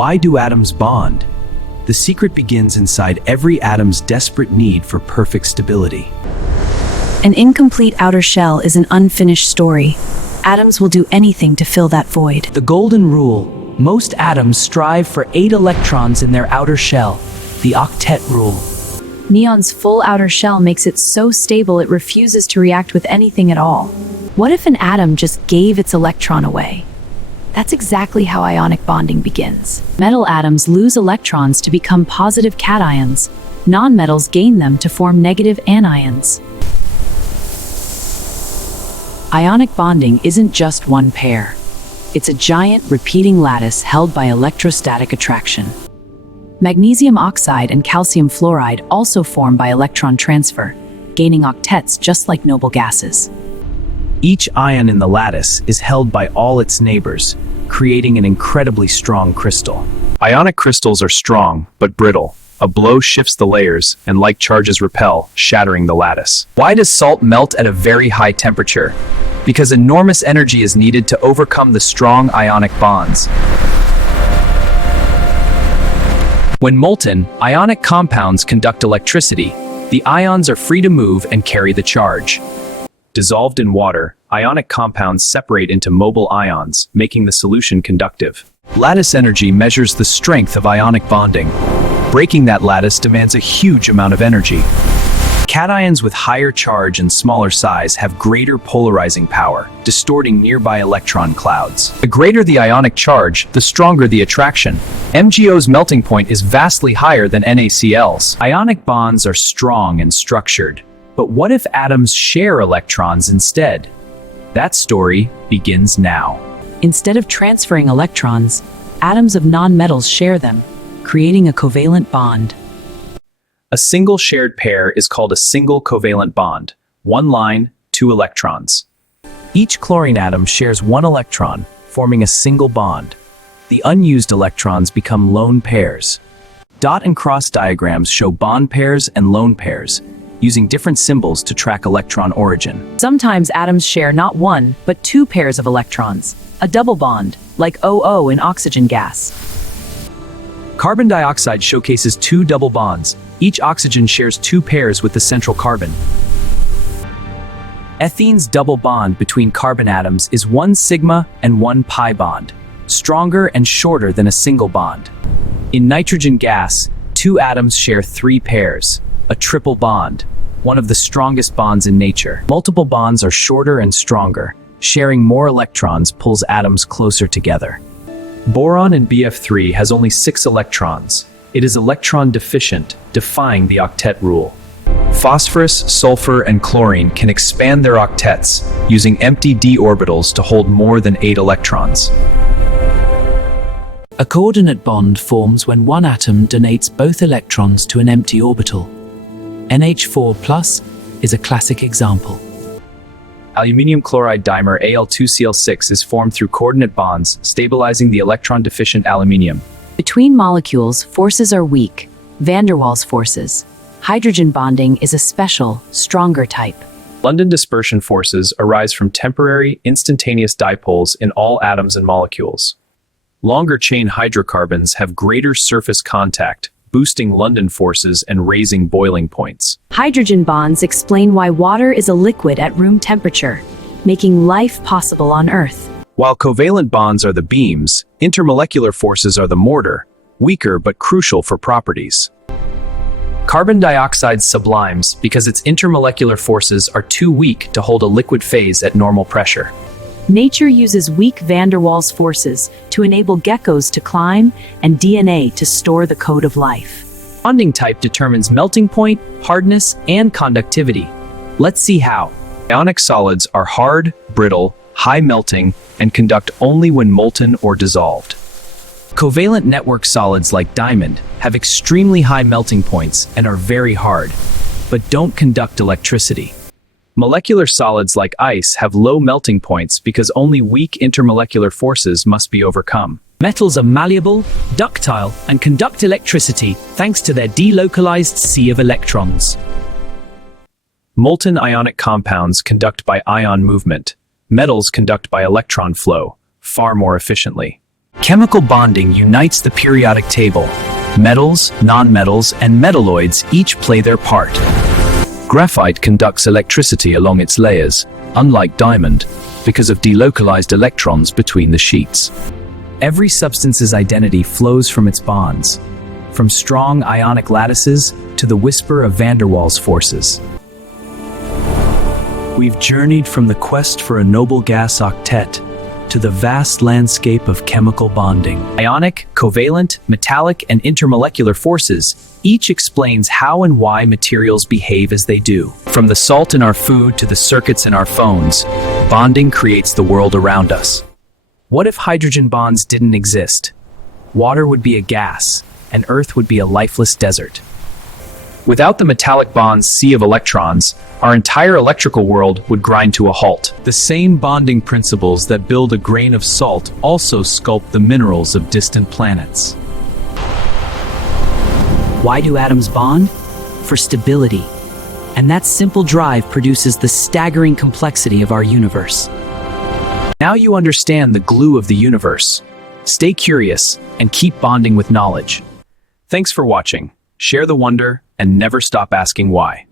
Why do atoms bond? The secret begins inside every atom's desperate need for perfect stability. An incomplete outer shell is an unfinished story. Atoms will do anything to fill that void. The golden rule: most atoms strive for 8 electrons in their outer shell, the octet rule. Neon's full outer shell makes it so stable it refuses to react with anything at all. What if an atom just gave its electron away? That's exactly how ionic bonding begins. Metal atoms lose electrons to become positive cations. Nonmetals gain them to form negative anions. Ionic bonding isn't just one pair. It's a giant repeating lattice held by electrostatic attraction. Magnesium oxide and calcium fluoride also form by electron transfer, gaining octets just like noble gases. Each ion in the lattice is held by all its neighbors, creating an incredibly strong crystal. Ionic crystals are strong, but brittle. A blow shifts the layers, and like charges repel, shattering the lattice. Why does salt melt at a very high temperature? Because enormous energy is needed to overcome the strong ionic bonds. When molten, ionic compounds conduct electricity. The ions are free to move and carry the charge. Dissolved in water, ionic compounds separate into mobile ions, making the solution conductive. Lattice energy measures the strength of ionic bonding. Breaking that lattice demands a huge amount of energy. Cations with higher charge and smaller size have greater polarizing power, distorting nearby electron clouds. The greater the ionic charge, the stronger the attraction. MgO's melting point is vastly higher than NaCl's. Ionic bonds are strong and structured. But what if atoms share electrons instead? That story begins now. Instead of transferring electrons, atoms of nonmetals share them, creating a covalent bond. A single shared pair is called a single covalent bond. One line, 2 electrons. Each chlorine atom shares 1 electron, forming a single bond. The unused electrons become lone pairs. Dot and cross diagrams show bond pairs and lone pairs, using different symbols to track electron origin. Sometimes atoms share not 1, but 2 pairs of electrons, a double bond, like OO in oxygen gas. Carbon dioxide showcases 2 double bonds. Each oxygen shares 2 pairs with the central carbon. Ethene's double bond between carbon atoms is 1 sigma and 1 pi bond, stronger and shorter than a single bond. In nitrogen gas, 2 atoms share 3 pairs, a triple bond, one of the strongest bonds in nature. Multiple bonds are shorter and stronger. Sharing more electrons pulls atoms closer together. Boron in BF3 has only 6 electrons. It is electron deficient, defying the octet rule. Phosphorus, sulfur, and chlorine can expand their octets, using empty d orbitals to hold more than 8 electrons. A coordinate bond forms when one atom donates both electrons to an empty orbital. NH₄ is a classic example. Aluminium chloride dimer Al₂Cl₆ is formed through coordinate bonds, stabilizing the electron-deficient aluminium. Between molecules, forces are weak, van der Waals forces. Hydrogen bonding is a special, stronger type. London dispersion forces arise from temporary, instantaneous dipoles in all atoms and molecules. Longer chain hydrocarbons have greater surface contact, boosting London forces and raising boiling points. Hydrogen bonds explain why water is a liquid at room temperature, making life possible on Earth. While covalent bonds are the beams, intermolecular forces are the mortar, weaker but crucial for properties. Carbon dioxide sublimes because its intermolecular forces are too weak to hold a liquid phase at normal pressure. Nature uses weak van der Waals forces to enable geckos to climb and DNA to store the code of life. Bonding type determines melting point, hardness, and conductivity. Let's see how. Ionic solids are hard, brittle, high melting, and conduct only when molten or dissolved. Covalent network solids like diamond have extremely high melting points and are very hard, but don't conduct electricity. Molecular solids like ice have low melting points because only weak intermolecular forces must be overcome. Metals are malleable, ductile, and conduct electricity thanks to their delocalized sea of electrons. Molten ionic compounds conduct by ion movement. Metals conduct by electron flow, far more efficiently. Chemical bonding unites the periodic table. Metals, nonmetals, and metalloids each play their part. Graphite conducts electricity along its layers, unlike diamond, because of delocalized electrons between the sheets. Every substance's identity flows from its bonds, from strong ionic lattices to the whisper of van der Waals forces. We've journeyed from the quest for a noble gas octet to the vast landscape of chemical bonding. Ionic, covalent, metallic, and intermolecular forces each explains how and why materials behave as they do. From the salt in our food to the circuits in our phones, bonding creates the world around us. What if hydrogen bonds didn't exist? Water would be a gas, and Earth would be a lifeless desert. Without the metallic bond's sea of electrons, our entire electrical world would grind to a halt. The same bonding principles that build a grain of salt also sculpt the minerals of distant planets. Why do atoms bond? For stability. And that simple drive produces the staggering complexity of our universe. Now you understand the glue of the universe. Stay curious and keep bonding with knowledge. Thanks for watching. Share the wonder and never stop asking why.